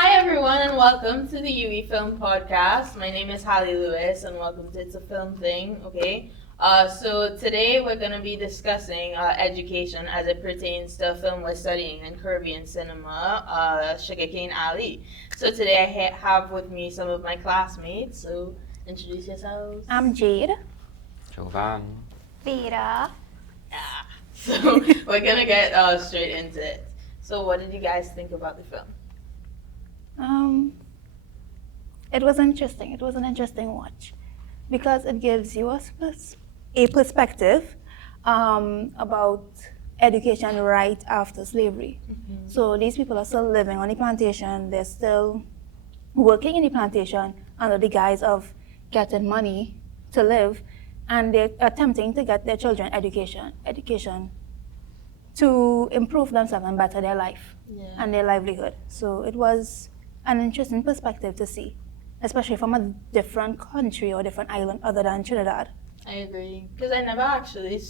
Hi everyone and welcome to the UWI.Film podcast. My name is Holly Lewis and welcome to It's a Film Thing, okay? So today we're going to be discussing education as it pertains to a film we're studying in Caribbean cinema, Sugarcane Alley. So today I have with me some of my classmates, so introduce yourselves. I'm Jade. Jovan. Vida. Yeah. So we're going to get straight into it. So what did you guys think about the film? It was interesting. It was an interesting watch because it gives you a perspective about education right after slavery. Mm-hmm. So these people are still living on the plantation. They're still working in the plantation under the guise of getting money to live, and they're attempting to get their children education to improve themselves and better their life and their livelihood. So it was an interesting perspective to see, especially from a different country or different island other than Trinidad. I agree, because I never actually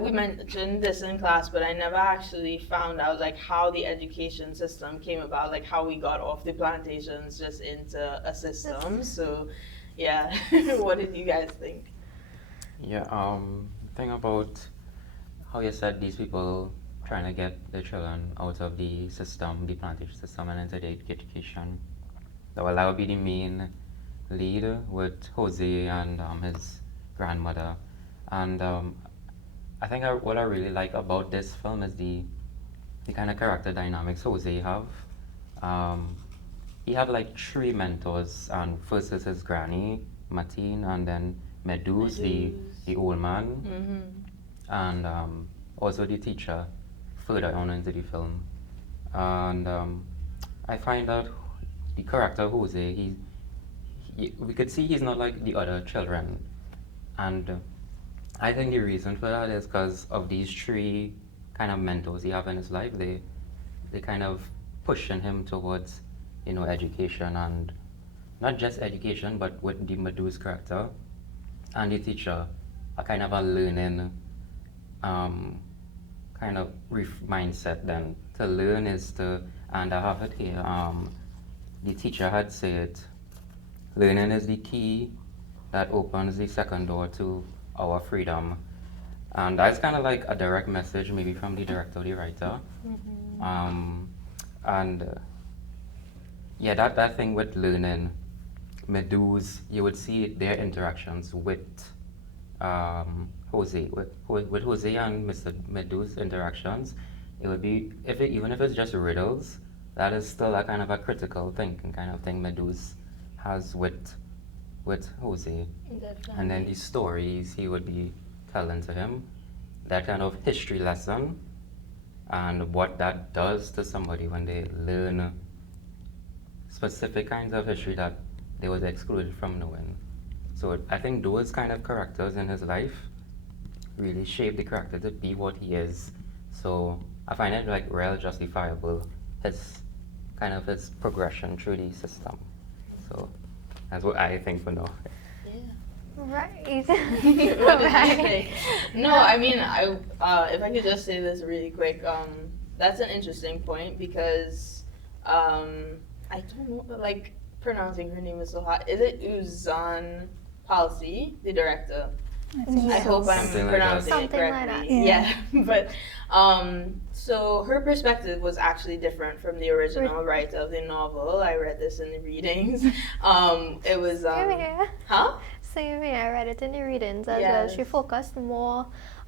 we mentioned this in class, but I never actually found out how the education system came about, how we got off the plantations just into a system. So, yeah, what did you guys think? Yeah, thing about how you said these people trying to get their children out of the system, the plantation system, and into the education. That would be the main lead with Jose and his grandmother. And I think what I really like about this film is the kind of character dynamics Jose have. He have three mentors, and first is his granny, Martine, and then Medus, the old man, Mm-hmm. and also the teacher further on into the film. And I find that the character Jose, we could see he's not like the other children, and I think the reason for that is because of these three kind of mentors he have in his life. They kind of pushing him towards education, and not just education, but with the Medus character and the teacher, a kind of a learning kind of mindset. Then to learn is to, and I have it here, the teacher had said learning is the key that opens the second door to our freedom. And that's kind of like a direct message maybe from the director or the writer. Mm-hmm. And yeah, that thing with learning, Medus, you would see their interactions with Jose, with Jose and Mr. Medus interactions. It would be, even if it's just riddles, that is still a kind of a critical thinking kind of thing Medus has with Jose. Definitely. And then the stories he would be telling to him, that kind of history lesson, and what that does to somebody when they learn specific kinds of history that they was excluded from knowing. So I think those kind of characters in his life really shape the character to be what he is. So I find it real justifiable, his his progression through the system. So that's what I think for now. Right. What did you think? No, I mean, if I could just say this really quick, that's an interesting point because I don't know, but pronouncing her name is so hard. Is it Uzan Palsy, the director? I hope I'm Something like pronouncing that. it Something like correctly. that. Yeah, but so her perspective was actually different from the original writer of the novel. I read this in the readings. It was Same here. huh? Same here. I read it in the readings as well. She focused more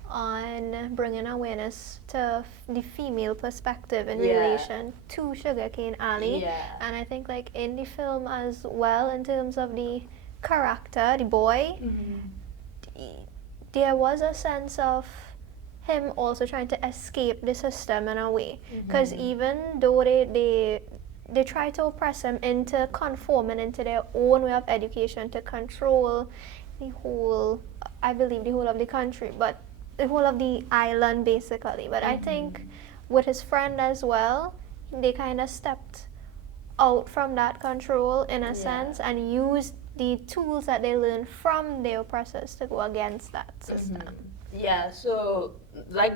on bringing awareness to the female perspective in relation to Sugarcane Alley. Yeah. And I think in the film as well, in terms of the character, the boy, there was a sense of him also trying to escape the system in a way. Because even though they try to oppress him into conforming into their own way of education to control the whole, I believe, the whole of the country, but the whole of the island basically. But I think with his friend as well, they kind of stepped out from that control in a sense and used the tools that they learned from their oppressors to go against that system. Yeah, so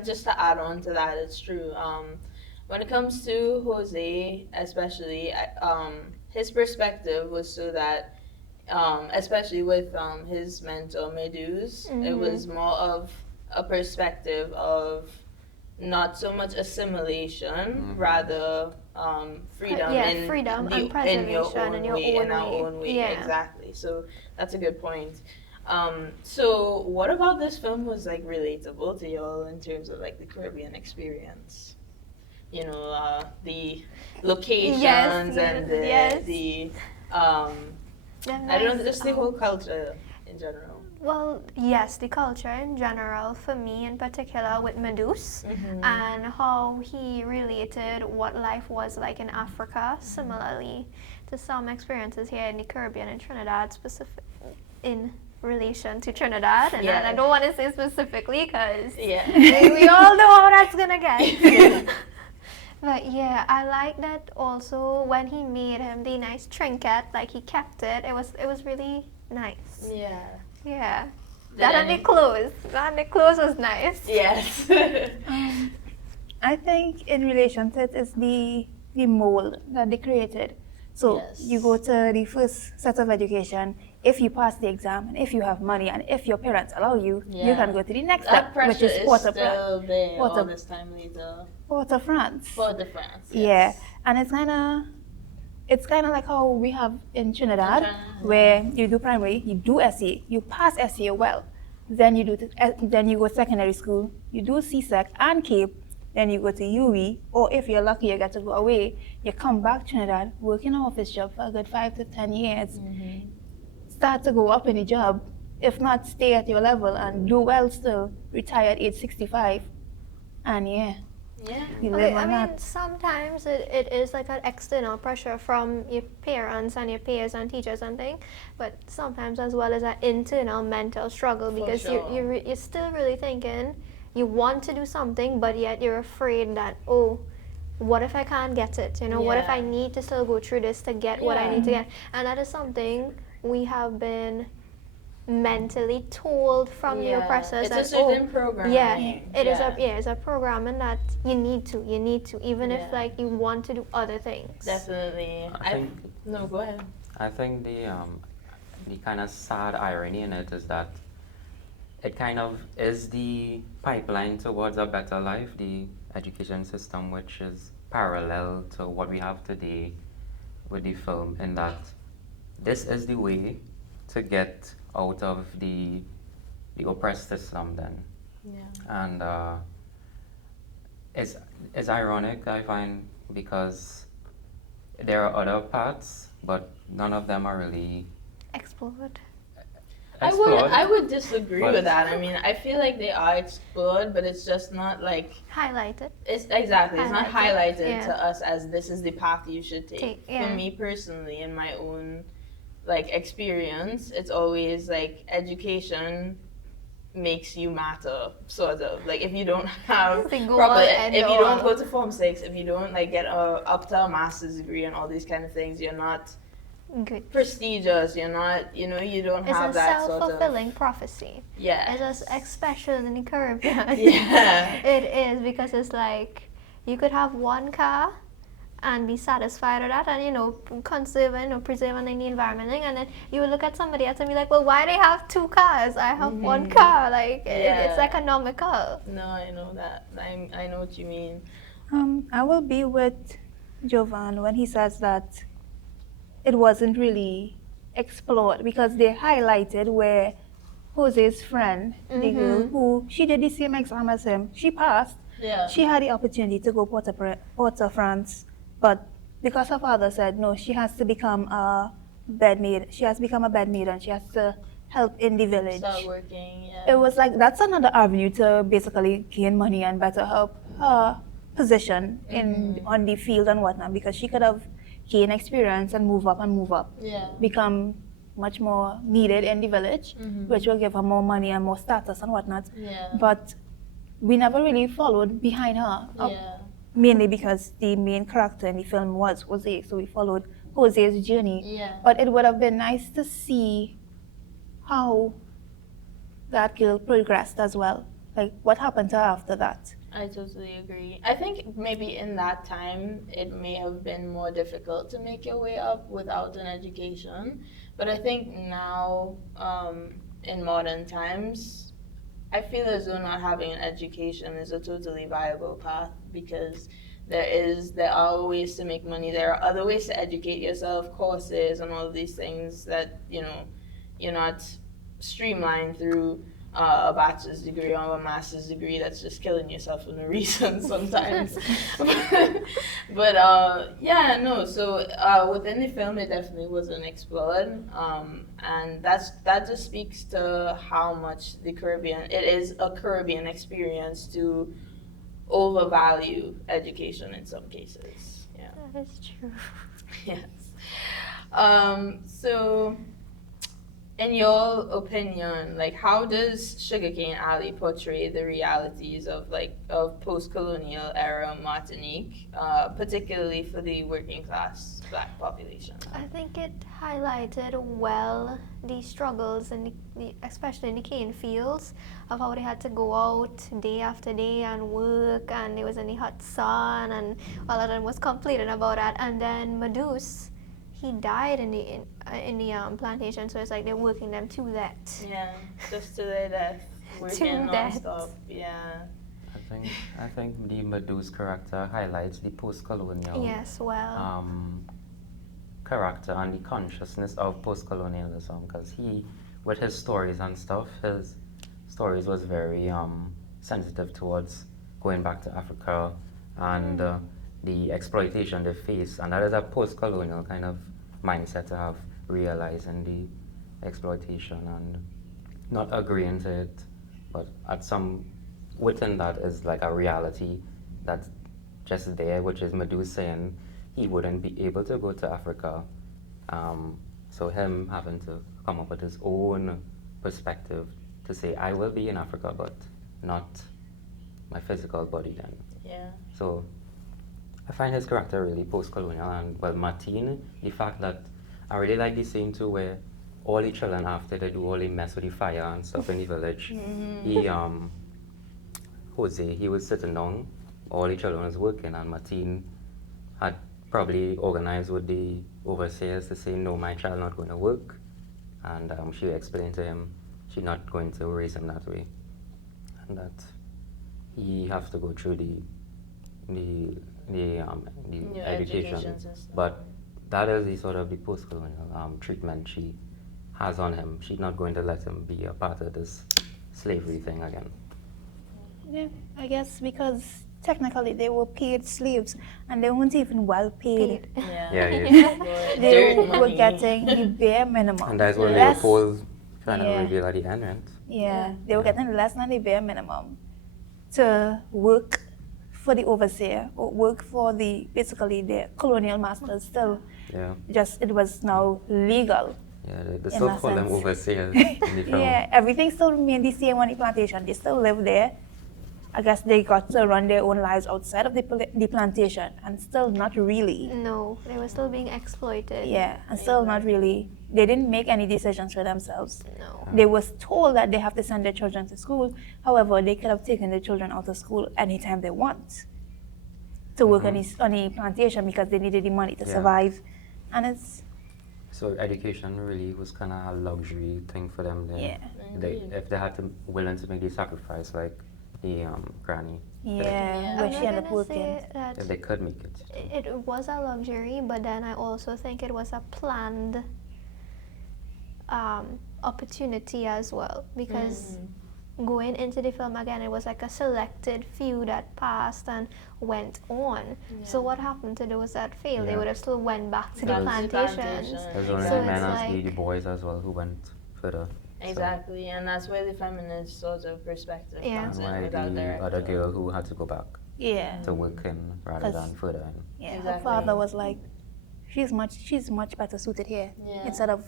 just to add on to that, it's true. when it comes to Jose, especially, his perspective was so that, especially with his mentor Meduse, it was more of a perspective of not so much assimilation, rather freedom in freedom the, and in your preservation own in your way, own in our way. own way. Yeah. Exactly. So that's a good point. So what about this film was like relatable to y'all in terms of like the Caribbean experience? You know, the locations and the I don't know, just the whole culture in general. Well, yes, the culture in general, for me in particular with Meduse, and how he related what life was like in Africa, similarly to some experiences here in the Caribbean and Trinidad, specific in relation to Trinidad. And I don't want to say specifically because we all know how that's gonna get. But yeah, I like that also when he made him the nice trinket, like he kept it. It was really nice. Yeah. Yeah. That and the clothes. That and the clothes was nice. Yes. I think in relation to it is the mold that they created. So you go to the first set of education. If you pass the exam, and if you have money, and if your parents allow you, you can go to the next that step, which is Port-au-Prince. All this time later. Port-au-France. Port-au-France. Yes. Yeah, and it's kind of like how we have in Trinidad, where you do primary, you do SE, you pass SE well, then you go to secondary school, you do CSEC and CAPE, then you go to UWI, or if you're lucky, you get to go away. You come back to Trinidad, work in an office job for a good 5 to 10 years, start to go up in the job, if not stay at your level and do well still, retire at age 65, and you live on that. I mean, sometimes it is like an external pressure from your parents and your peers and teachers and things, but sometimes as well as an internal mental struggle because you're still really thinking you want to do something, but yet you're afraid that, oh, what if I can't get it? You know, what if I need to still go through this to get what I need to get? And that is something we have been mentally told from the oppressors. It's a certain programming. It's a programming that you need to, even if like you want to do other things. Definitely. No, go ahead. I think the kind of sad irony in it is that it kind of is the pipeline towards a better life, the education system, which is parallel to what we have today with the film, in that this is the way to get out of the oppressed system then. And it's ironic, I find, because there are other parts, but none of them are really explored. I would disagree with that. I mean, I feel like they are explored, but it's just not like highlighted. It's not highlighted to us as this is the path you should take. For me personally, in my own like experience, it's always like education makes you matter, sort of. Like if you don't have if you don't go to Form 6, if you don't like get up to a master's degree and all these kind of things, you're not good, prestigious, you're not, you don't have that sort of... It's a self-fulfilling prophecy. Yeah. It's especially in the Caribbean. Yeah. It is, because it's like, you could have one car and be satisfied with that and, conserve preserving the environment, and then you would look at somebody else and be like, well, why do they have 2 cars? I have 1 car. Like, it's economical. No, I know that. I know what you mean. I will be with Jovan when he says that it wasn't really explored, because they highlighted where Jose's friend, the girl who she did the same exam as him, she passed. Yeah. She had the opportunity to go Port-au-France, but because her father said no, she has to become a bed maid. She has to become a bed maid and she has to help in the village. Start working, It was like that's another avenue to basically gain money and better help her position on the field and whatnot, because she could have gain experience and move up, become much more needed in the village, which will give her more money and more status and whatnot. But we never really followed behind her, mainly because the main character in the film was Jose, so we followed Jose's journey. But it would have been nice to see how that girl progressed as well, like what happened to her after that. I totally agree. I think maybe in that time it may have been more difficult to make your way up without an education. But I think now, in modern times, I feel as though not having an education is a totally viable path because there are ways to make money. There are other ways to educate yourself, courses and all of these things that, you're not streamlined through a bachelor's degree or a master's degree that's just killing yourself for no reason sometimes. But yeah, no. So within the film, it definitely wasn't explored, and that just speaks to how much the Caribbean. It is a Caribbean experience to overvalue education in some cases. Yeah. That is true. Yes. So, in your opinion, like, how does Sugarcane Alley portray the realities of post-colonial era Martinique, particularly for the working class Black population? I think it highlighted well the struggles, especially in the cane fields, of how they had to go out day after day and work, and it was in the hot sun, and all of them was complaining about that. And then Medus, he died in the plantation, so it's like they're working them to that. Yeah, just to their death, working non-stop. Yeah. I think the Medu's character highlights the post-colonial Yes, well. Character and the consciousness of post-colonialism, because he, with his stories and stuff, his stories was very sensitive towards going back to Africa and the exploitation they face, and that is a post-colonial kind of mindset to have, realizing the exploitation and not agreeing to it, but within that is like a reality that's just there, which is Medu saying he wouldn't be able to go to Africa, so him having to come up with his own perspective to say, I will be in Africa, but not my physical body then. Yeah. So I find his character really post-colonial, and well, Martine, the fact that I really like the scene too where all the children, after they do all the mess with the fire and stuff in the village, he Jose, he was sitting down, all the children was working, and Martine had probably organized with the overseers to say, no, my child not going to work, and she explained to him she's not going to raise him that way, and that he has to go through the education. But that is the sort of the post-colonial treatment she has on him. She's not going to let him be a part of this slavery thing again. Yeah, I guess because technically they were paid slaves and they weren't even well paid. Yeah. They were getting the bare minimum. And that's what Leopold trying to reveal at the end, right? Yeah, they were getting less than the bare minimum to work for the overseer or work for basically the colonial masters still. Yeah. Just it was now legal. Yeah, they still call them overseers in the film. Yeah, everything still remained the same on the plantation. They still live there. I guess they got to run their own lives outside of the plantation, and still not really. No, they were still being exploited. Yeah, and still not really. They didn't make any decisions for themselves. No. They was told that they have to send their children to school. However, they could have taken their children out of school anytime they want to work on the plantation because they needed the money to survive. And it's... So education really was kind of a luxury thing for them then. Yeah. If they had to willing to make the sacrifice, like the granny. Yeah, where she ended up working. If they could make it. It was a luxury, but then I also think it was a planned opportunity as well, because going into the film again, it was like a selected few that passed and went on. So what happened to those that failed? They would have still went back to the plantations. There's only the men and the boys as well who went further. Exactly, and that's where the feminist sort of perspective comes in and without the director. other girl who had to go back to work in rather than further in. Yeah, Exactly. her father was like, she's much better suited here instead of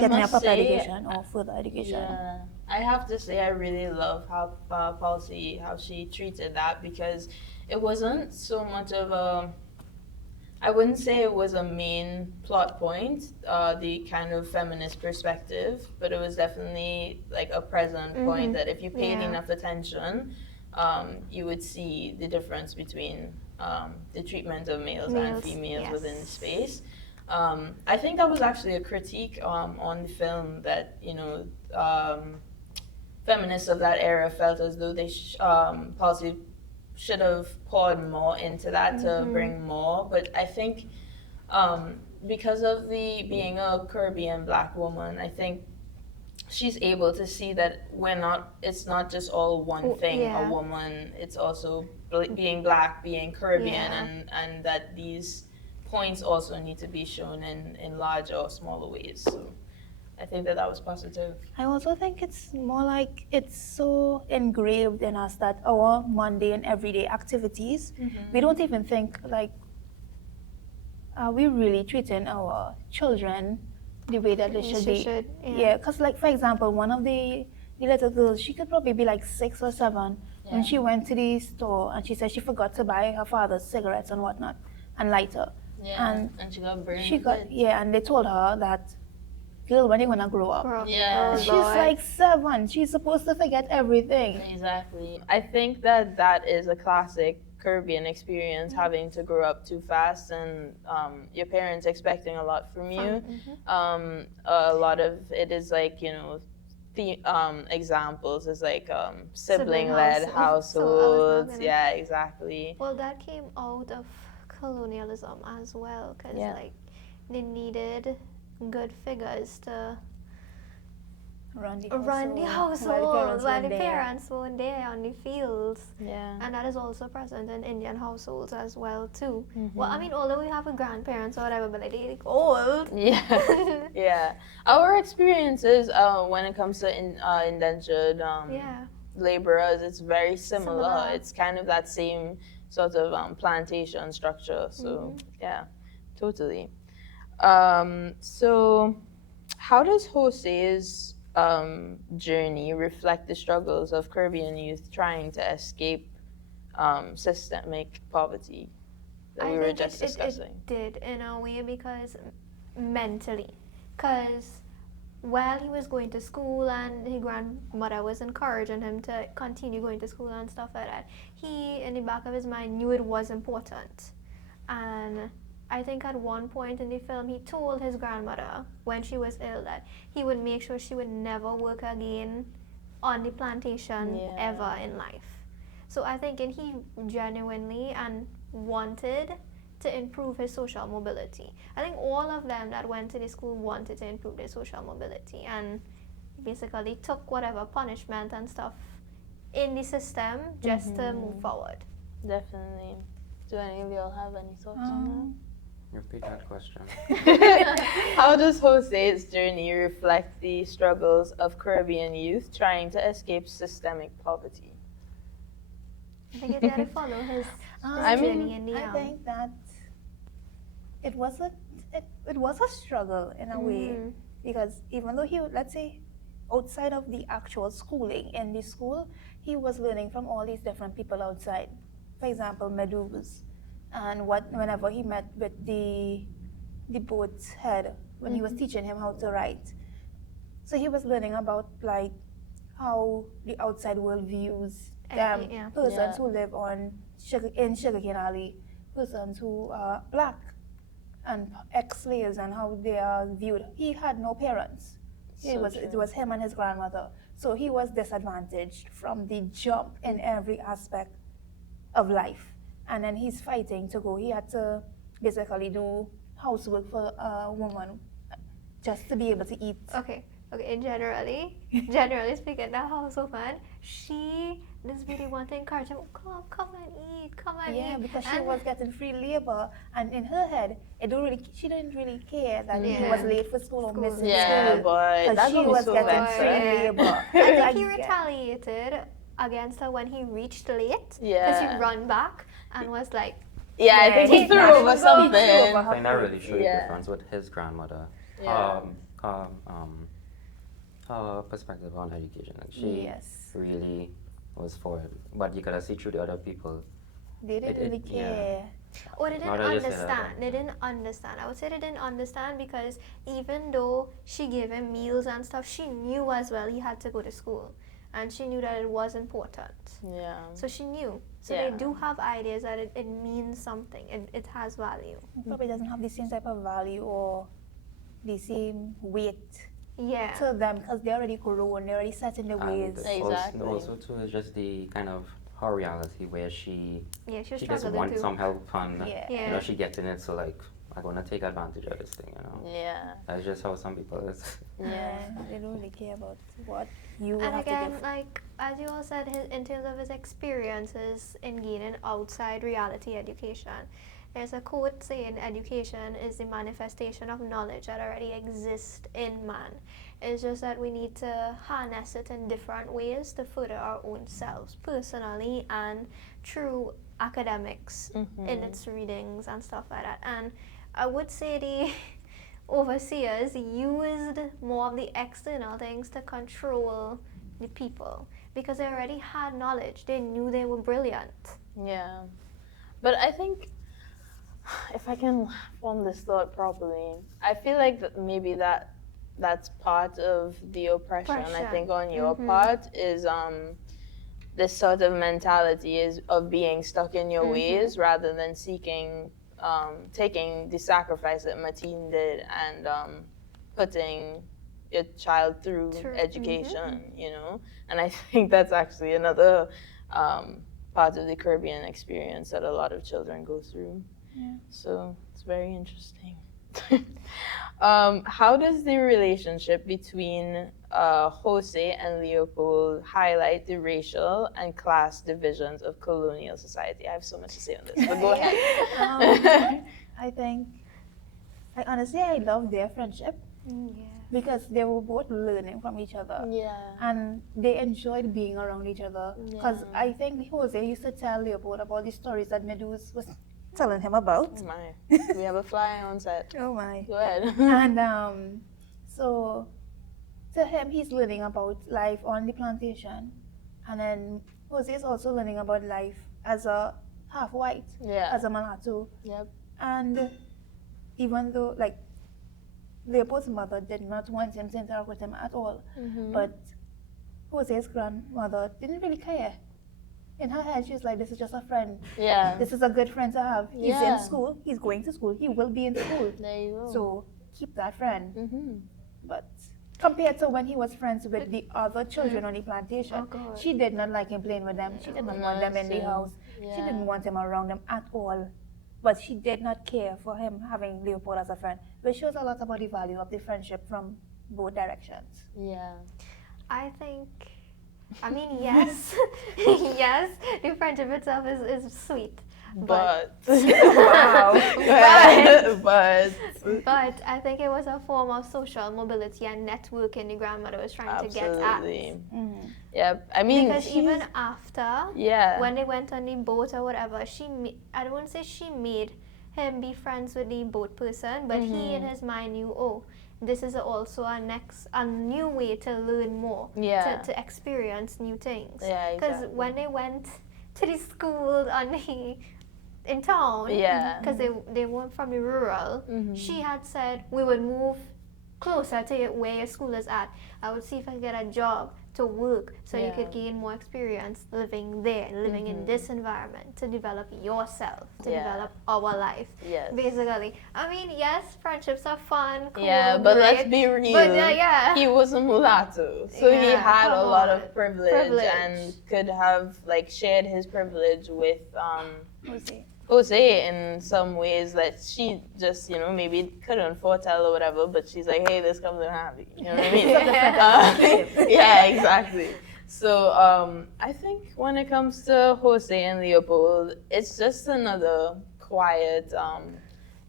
getting a proper education or further education. Yeah, I have to say I really love how Palsy, how she treated that, because it wasn't so much of a, I wouldn't say it was a main plot point, the kind of feminist perspective, but it was definitely like a present point that if you paid Yeah. enough attention, you would see the difference between the treatment of males and Males, females within yes. space. I think that was actually a critique on the film that, feminists of that era felt as though they possibly should have poured more into that to bring more. But I think because of the being a Caribbean black woman, I think she's able to see that it's not just all one thing, yeah. a woman. It's also being black, being Caribbean, Yeah. and that these points also need to be shown in larger or smaller ways. So I think that was positive. I also think it's more like it's so engraved in us that our mundane everyday activities, we don't even think like, are we really treating our children the way that they should be? Yeah, because like for example, one of the little girls, she could probably be like 6 or 7 when she went to the store and she said she forgot to buy her father's cigarettes and whatnot and lighter. Yeah, and she got burned. And they told her that, girl, when are you gonna grow up? Yeah. And she's like 7. She's supposed to forget everything. Exactly. I think that is a classic Caribbean experience, having to grow up too fast and your parents expecting a lot from you. A lot of it is like, the examples is like sibling-led households. Yeah, exactly. Well, that came out of colonialism as well, because like they needed good figures to run the household while the parents weren't there on the fields. Yeah. And that is also present in Indian households as well too. Well, I mean, although we have a grandparents or whatever, but like they like old. Yeah. Yeah. Our experiences when it comes to indentured laborers, it's very similar. It's kind of that same sort of plantation structure. So yeah, totally. So how does Jose's journey reflect the struggles of Caribbean youth trying to escape systemic poverty that we were just discussing? It did in a way, because mentally, because while he was going to school and his grandmother was encouraging him to continue going to school and stuff like that, he in the back of his mind knew it was important. And I think at one point in the film, he told his grandmother when she was ill that he would make sure she would never work again on the plantation ever in life. So I think he genuinely and wanted to improve his social mobility. I think all of them that went to the school wanted to improve their social mobility, and basically took whatever punishment and stuff in the system just to move forward. Definitely. Do any of y'all have any thoughts on that? Repeat that question. How does Jose's journey reflect the struggles of Caribbean youth trying to escape systemic poverty? I think it's gotta follow his journey in the I think that it was a struggle in a way, because even though he, let's say, outside of the actual schooling in the school, he was learning from all these different people outside. For example, Medus. And whenever he met with the boat's head, when he was teaching him how to write, so he was learning about like how the outside world views them, persons who live in Sugarcane Alley, persons who are black and ex-slaves, and how they are viewed. He had no parents. It was him and his grandmother. So he was disadvantaged from the jump in every aspect of life. And then he's fighting to go. He had to basically do housework for a woman just to be able to eat. Okay. Generally speaking, that housewoman, she just really want to encourage him, come and eat. Yeah, because she was getting free labor, and in her head, she didn't really care that he was late for school or missing school. Yeah, but that she was so getting free labor. I think he retaliated against her when he reached late, because he run back and was like, I think he threw over something. I never really showed the difference with his grandmother. Her perspective on education, and she really was for it. But you gotta see through the other people. They didn't really care. Or they didn't Now that you say that, understand. They didn't understand. I would say they didn't understand because even though she gave him meals and stuff, she knew as well he had to go to school. And she knew that it was important. Yeah. So she knew. So Yeah. they do have ideas that it means something. It has value. Probably doesn't have the same type of value or the same weight Yeah. to them because they're already grown, they're already set in their ways. Exactly. Also, too, it's just the kind of her reality where she Yeah, she was just struggling wants too. some help and Yeah. you Yeah. know she gets in it, so like I'm gonna take advantage of this thing, you know. Yeah. That's just how some people is. Yeah. They don't really care about what you And have again, to give. like as you all said, in terms of his experiences in gaining outside reality education, there's a quote saying education is the manifestation of knowledge that already exists in man. It's just that we need to harness it in different ways to further our own selves, personally and through academics in its readings and stuff like that. And I would say the overseers used more of the external things to control the people because they already had knowledge. They knew they were brilliant. Yeah. But I think if I can form this thought properly, I feel like that maybe that's part of the oppression. I think on your part is this sort of mentality is of being stuck in your ways rather than seeking taking the sacrifice that Mateen did and putting your child through education, you know? And I think that's actually another part of the Caribbean experience that a lot of children go through. Yeah. So it's very interesting. How does the relationship between Jose and Leopold highlight the racial and class divisions of colonial society? I have so much to say on this, but go ahead. I honestly love their friendship Yeah. because they were both learning from each other. Yeah. And they enjoyed being around each other. Because Yeah. I think Jose used to tell Leopold about the stories that Medus was telling him about. Oh my. We have a fly on set. Oh my. Go ahead. And so to him, he's learning about life on the plantation. And then Jose is also learning about life as a half white, Yeah. as a mulatto. Yep. And even though, like, Leopold's mother did not want him to interact with him at all, but Jose's grandmother didn't really care. In her head, she was like, this is just a friend. Yeah. This is a good friend to have. He's Yeah. in school. He's going to school. He will be in school. There you go. So keep that friend. Mm-hmm. But compared to when he was friends with the other children on the plantation, Oh, God. she did not like him playing with them. She did not want them in the Imagine. house. She Yeah. didn't want him around them at all. But she did not care for him having Leopold as a friend, which shows a lot about the value of the friendship from both directions. Yeah. I think, I mean, yes, yes, the friendship itself is sweet. But Wow. But I think it was a form of social mobility and networking the grandmother was trying to get at. absolutely. Mhm. Yeah. I mean, Because she's- even after, yeah. when they went on the boat or whatever, I don't want to say she made him be friends with the boat person, but he in his mind knew, oh, this is also a new way to learn more, Yeah. to experience new things. Yeah, Because exactly. when they went to the school in town, Yeah. because they weren't from the rural, Mhm. she had said we would move closer to where your school is at. I would see if I could get a job to work so you could Yeah. gain more experience living there, living in this environment, to develop yourself, to Yeah. develop our life. Yes. Basically, I mean, yes, friendships are fun, cool, Yeah, but let's great, be real. But yeah, He was a mulatto, so he Yeah, had a come lot on. of privilege, Privilege. and could have like shared his privilege with Jose. Jose in some ways that she just, you know, maybe couldn't foretell or whatever, but she's like, hey, this comes in handy. You know what I mean? Yeah, exactly. So I think when it comes to Jose and Leopold, it's just another quiet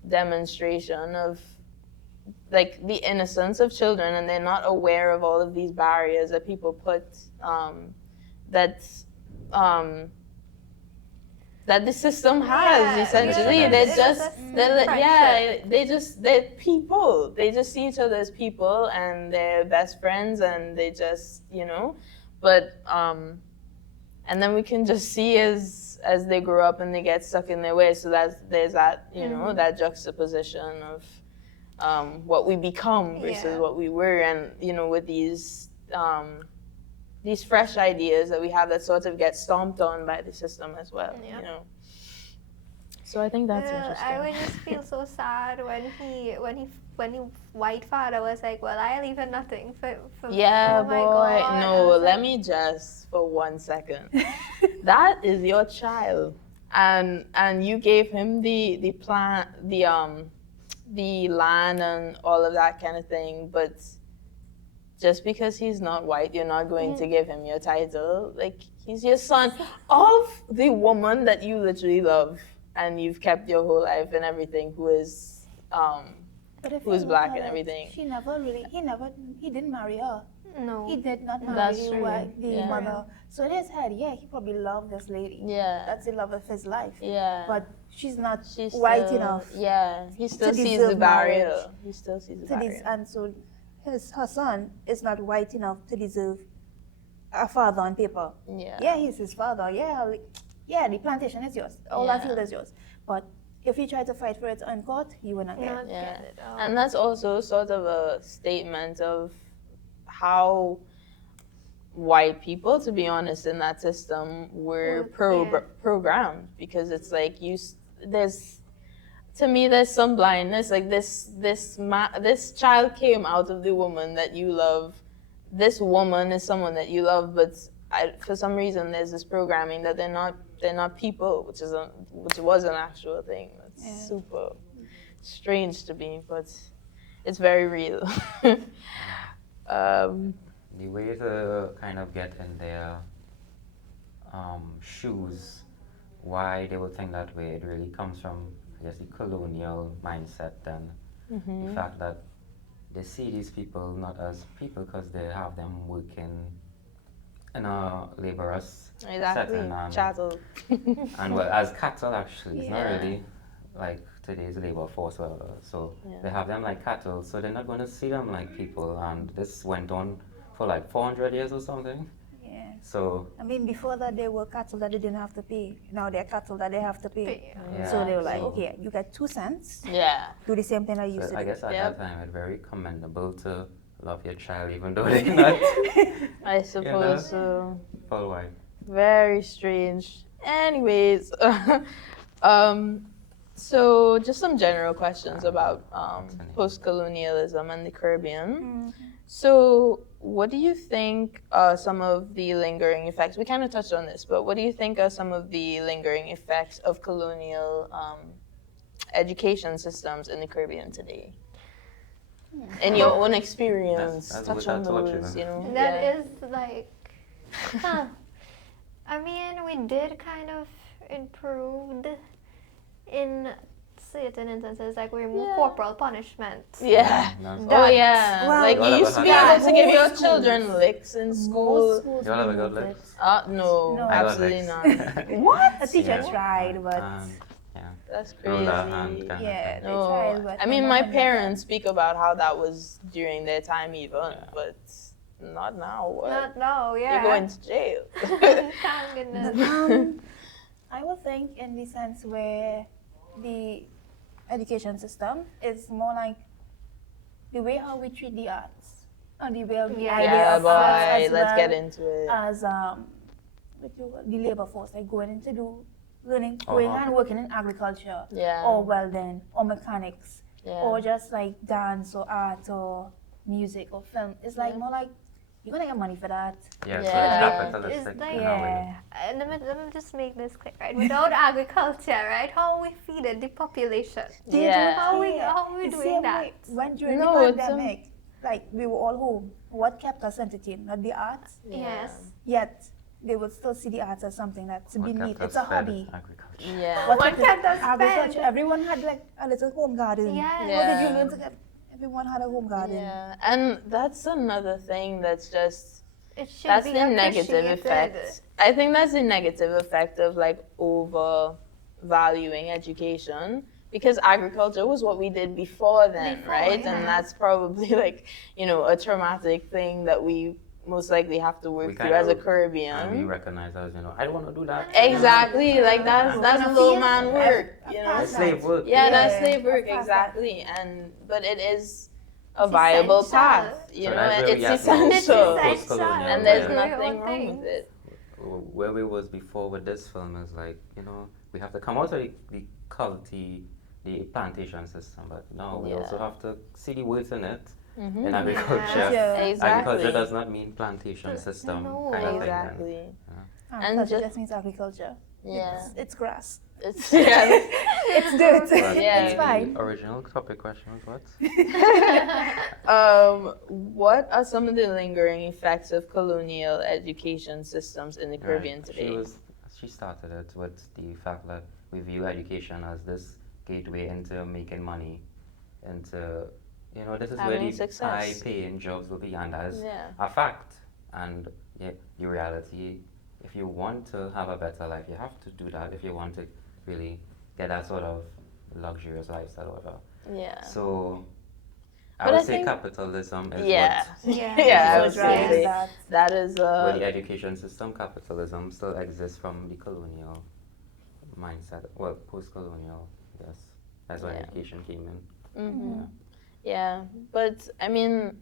demonstration of like the innocence of children, and they're not aware of all of these barriers that people put that the system has. Yeah, Essentially, yeah, they're it's just just they're people. They just see each other as people, and they're best friends, and they just, you know. But and then we can just see as they grow up and they get stuck in their ways. So there's that that juxtaposition of what we become versus what we were, and with these fresh ideas that we have that sort of get stomped on by the system as well. So I think that's interesting. I would just feel so sad when he white father was like, well, I leave her nothing for yeah, oh my boy. God. No, let me just for 1 second. That is your child, and you gave him the plan, the land and all of that kind of thing, but just because he's not white, you're not going to give him your title. Like, he's your son of the woman that you literally love and you've kept your whole life and everything, who is black and everything. He didn't marry her. No. He did not marry That's true. the mother. So in his head, he probably loved this lady. Yeah. That's the love of his life. Yeah. But she's white enough. Yeah. He still to sees deserve the barrier. marriage. He still sees the To barrier. and so her son is not white enough to deserve a father on paper. Yeah. Yeah, he's his father. Yeah, the plantation is yours. All that field is yours. But if you try to fight for it in court, you will not get it. Yeah. Get it. Oh. And that's also sort of a statement of how white people, to be honest, in that system were programmed, because it's like to me there's some blindness. Like this child came out of the woman that you love. This woman is someone that you love, but for some reason there's this programming that they're not people, which was an actual thing. That's super strange to me, but it's very real. The way to kind of get in their shoes, why they would think that way, it really comes from, I guess, the colonial mindset then. The fact that they see these people not as people because they have them working in a laborers setting Chattel. and well, as cattle actually. It's not really like today's labor force, so they have them like cattle, so they're not going to see them like people, and this went on for like 400 years or something. Yeah. So I mean, before that, they were cattle that they didn't have to pay. Now they're cattle that they have to pay. Yeah. So they were like, So- okay, you get 2 cents. Yeah. Do the same thing I used to I do. guess at that time it's very commendable to love your child even though they're not I suppose so. full white. Very strange. Anyways, so just some general questions about post-colonialism and the Caribbean. So what do you think are some of the lingering effects? We kind of touched on this, but what do you think are some of the lingering effects of colonial education systems in the Caribbean today? In your own experience, That's touch on what you those, know. That is like, I mean, we did kind of improved in certain instances, like we removed corporal punishments. Yeah. That's- Oh yeah. Well, like you used to be able to give your children licks in school. You all ever got licks? No, No. absolutely I not. got licks. What? A teacher Yeah. tried, but That's Roll crazy. that hand kind of yeah, thing. they No, tried. But I mean, no my one did parents speak about how that was during their time even, but not now. What? Not now, yeah. You're going to jail. Thank goodness. that. I would think in the sense where the education system is more like the way how we treat the arts, or the way the idea Yeah, of arts boy, as let's well get into it. as the labor force, like going and working in agriculture, Yeah. or welding, or mechanics, Yeah. or just like dance or art or music or film. It's like more like you're gonna get money for that. Yeah, Yeah. so it's capitalistic It's like- in a way. Let me just make this clear, right? Without agriculture, right? How we feed the population? Yeah. How we The doing same that? way when during No, the it's, pandemic, like we were all home, what kept us entertained? Not the arts. Yes. Yet they would still see the arts as something that's What beneath. kept It's us a fed? hobby. Agriculture. Yeah. What What kept us agriculture? fed? Everyone had like a little home garden. Yes. What Yeah. did you learn to get? Everyone had a home garden. Yeah, and that's another thing that's just It should that's be the negative appreciated. effect. I think that's the negative effect of like overvaluing education, because agriculture was what we did before then, Before, right? yeah. And that's probably like, a traumatic thing that we most likely have to work We through as a and we Caribbean. recognize as, I don't want to do that. Exactly, like that's low man work, It's slave work. Yeah, that's Yeah, slave work, of course. exactly. But it is a It's viable essential. path, So that's where it's we are now, essential. post-colonial, And there's where- nothing wrong with it. where we was before with this film is like, we have to come out of the culty, the plantation system, but now we also have to see the worth in it. In agriculture, Yeah. Exactly. agriculture does not mean plantation system No. kind of thing. Exactly. And And culture just- just means agriculture. Yeah. It's grass. It's yeah. It's dirt. Yeah. It's fine. The original topic question was what? What are some of the lingering effects of colonial education systems in the Caribbean Right. today? She started it with the fact that we view education as this gateway into making money, into this is where Having the success. high-paying jobs will be, and that is Yeah. a fact. And the reality, if you want to have a better life, you have to do that. If you want to really get that sort of luxurious lifestyle, or whatever. Yeah. So I But would I say think- capitalism is Yeah. Yeah. Yeah, I Yes. was gonna say that is where the education system, capitalism, still exists from the colonial mindset. Well, post-colonial, yes. That's when Yeah. education came in. Yeah, but I mean,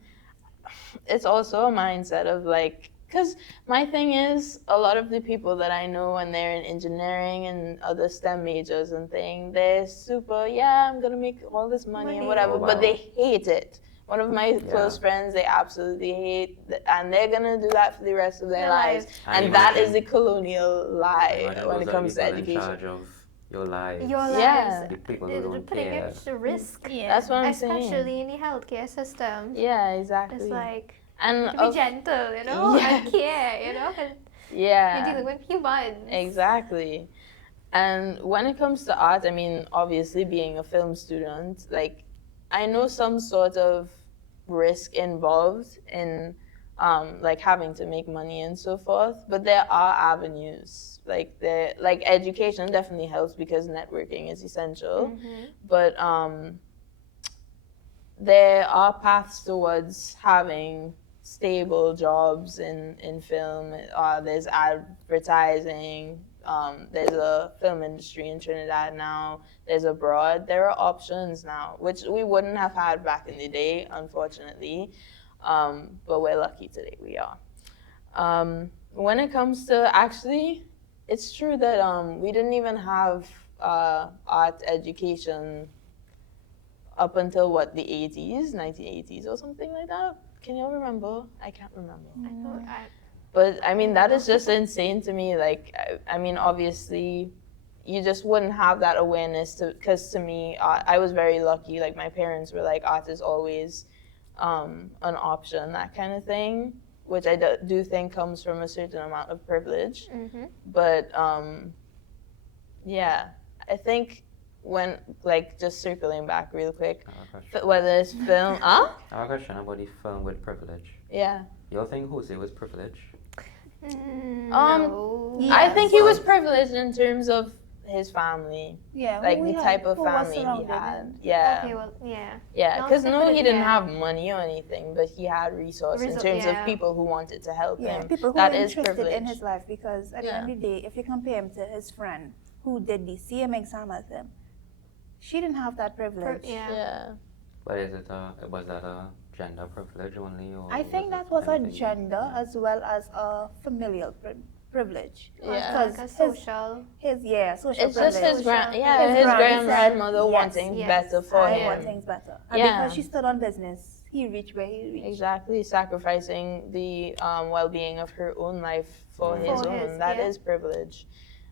it's also a mindset of like, because my thing is, a lot of the people that I know when they're in engineering and other STEM majors and things, they're super, I'm gonna make all this money and whatever, Oh, but wow. they hate it. One of my close friends, they absolutely hate, and they're gonna do that for the rest of their lives. And And that imagine- is the colonial lie Imagine when those it are comes to people in education. charge of your lives. Your lives. Yeah. The people who They're don't putting care. it to risk. Yeah. That's what I'm saying. Especially in the healthcare system. Yeah, exactly. It's like and to be gentle, and care, 'cause yeah. you're dealing with humans. Exactly. And when it comes to art, I mean, obviously being a film student, like, I know some sort of risk involved in, like, having to make money and so forth, but there are avenues. Like, education definitely helps because networking is essential, but there are paths towards having stable jobs in film. There's advertising. There's a film industry in Trinidad now. There's abroad. There are options now, which we wouldn't have had back in the day, unfortunately. But we're lucky today. We are. When it comes to actually, it's true that we didn't even have art education up until what, the 80s, 1980s or something like that. Can you all remember? I can't remember. But I mean, that is just insane to me. Like, I mean, obviously, you just wouldn't have that awareness because to me, I was very lucky. Like, my parents were like, art is always an option, that kind of thing, which I do think comes from a certain amount of privilege. But yeah, I think when, like, just circling back real quick, whether it's film, I have a question about the film with privilege. Yeah. You all think Jose was privileged? No. I think he was privileged in terms of his family, Yeah. like who the we had- type of who was family he surrounded had. him. Yeah. Okay, well, yeah. Yeah, No, because they no, could've- he didn't yeah. have money or anything, but he had resources in terms of yeah. people who wanted to help Yeah, him. people who That were is interested privilege. in his life, because at the end of the day, if you compare him to his friend who did the same exam as him, she didn't have that privilege. Yeah. But was that a gender privilege only? Or I think was that it was a anything? gender as well as a familial privilege. Yeah. Like a social. Social It's privilege. just his grandmother Yes, wanting yes. better for I him. want things better. And Yeah. because she stood on business, he reached where he reached. Exactly, sacrificing the well-being of her own life for his For own. his, That yeah. is privilege,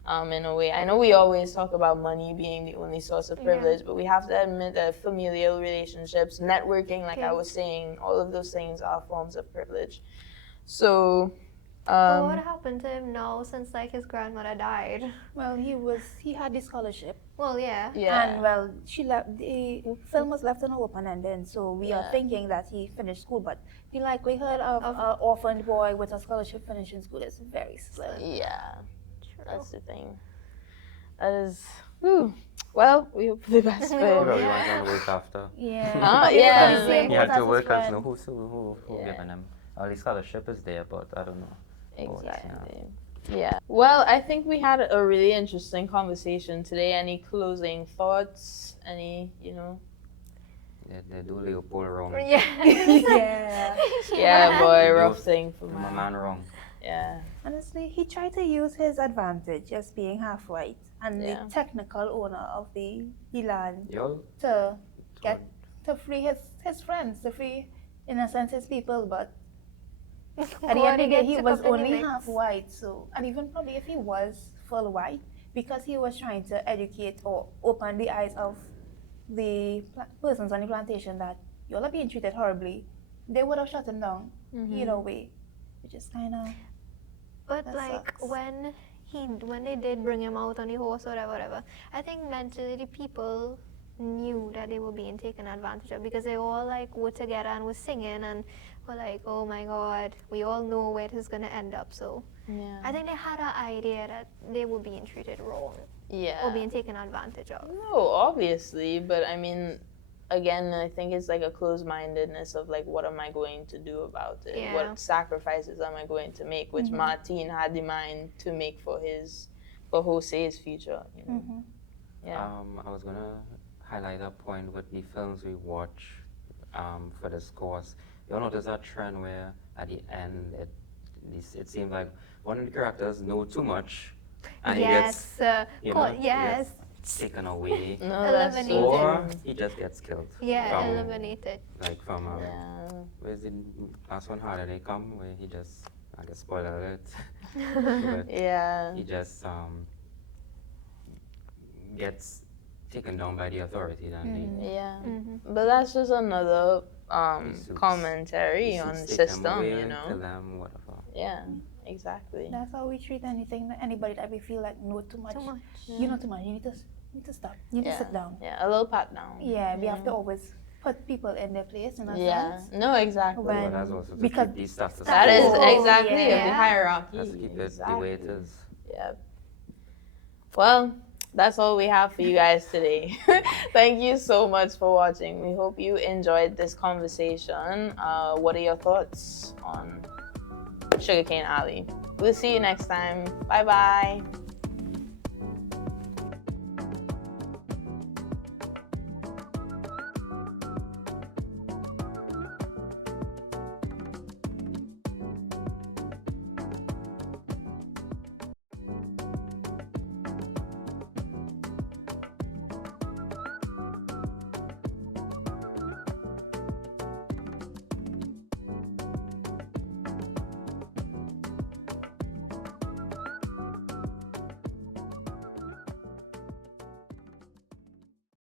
in a way. I know we always talk about money being the only source of privilege, but we have to admit that familial relationships, networking, like I was saying, all of those things are forms of privilege. So, Well, what happened to him now since like his grandmother died? Well, he had the scholarship. Well, yeah. yeah. And well, she left. The film was left on an open ending, so we are Yeah. thinking that he finished school. But the likelihood of an orphaned boy with a scholarship finishing school is very slim. Yeah, that's the thing. That is, well, we hope for the best for He him. probably went on work after. Yeah. Huh? But Yeah. the same He had boat as to his work as friend. who Yeah. given him At least scholarship is there, but I don't know. Exactly. Yeah. Well, I think we had a really interesting conversation today. Any closing thoughts? Any, They do Leopold wrong. Yeah. Yeah. Yeah, boy, You rough do thing for my man. man wrong. Yeah. Honestly, he tried to use his advantage as being half white and Yeah. the technical owner of the land Yo, to free his friends, to free, in a sense, his people. But at the end of the day, he was only half white. So, and even probably if he was full white, because he was trying to educate or open the eyes of the persons on the plantation that y'all are being treated horribly, they would have shut him down either way, which is kind of. But That like sucks. when they did bring him out on the horse or whatever, I think mentally the people knew that they were being taken advantage of because they all like were together and were singing and were like, oh my god, we all know where this is gonna end up. So Yeah. I think they had an idea that they were being treated wrong Yeah. or being taken advantage of. No, obviously, but I mean, again, I think it's like a closed-mindedness of like, what am I going to do about it? Yeah. What sacrifices am I going to make? Which Martin had in mind to make for Jose's future. Yeah. I was gonna highlight a point with the films we watch for this course. You'll notice that trend where at the end it seems like one of the characters know too much and he gets Yes, taken away, No, that's so Eliminated. or true. he just gets killed. yeah, eliminated. Like from Yeah. where's the last one? Holiday Come, where he just, I guess spoiler alert, but Yeah. he just gets taken down by the authority. Then Yeah. Mm-hmm. But that's just another These suits- commentary they on the take them system, away, you kill know. them, whatever. Yeah. Exactly. That's how we treat anybody that we feel like know too much. Too much. You know too much. You need to stop. You need to sit down. Yeah. A little pat down. Yeah, we have to always put people in their place in a Yeah. sense. No, exactly. When- But that's also to because keep these status That is quo. exactly yeah. the hierarchy. Let's keep it the way it is. Yeah. Well, that's all we have for you guys today. Thank you so much for watching. We hope you enjoyed this conversation. What are your thoughts on Sugarcane Alley? We'll see you next time. Bye bye.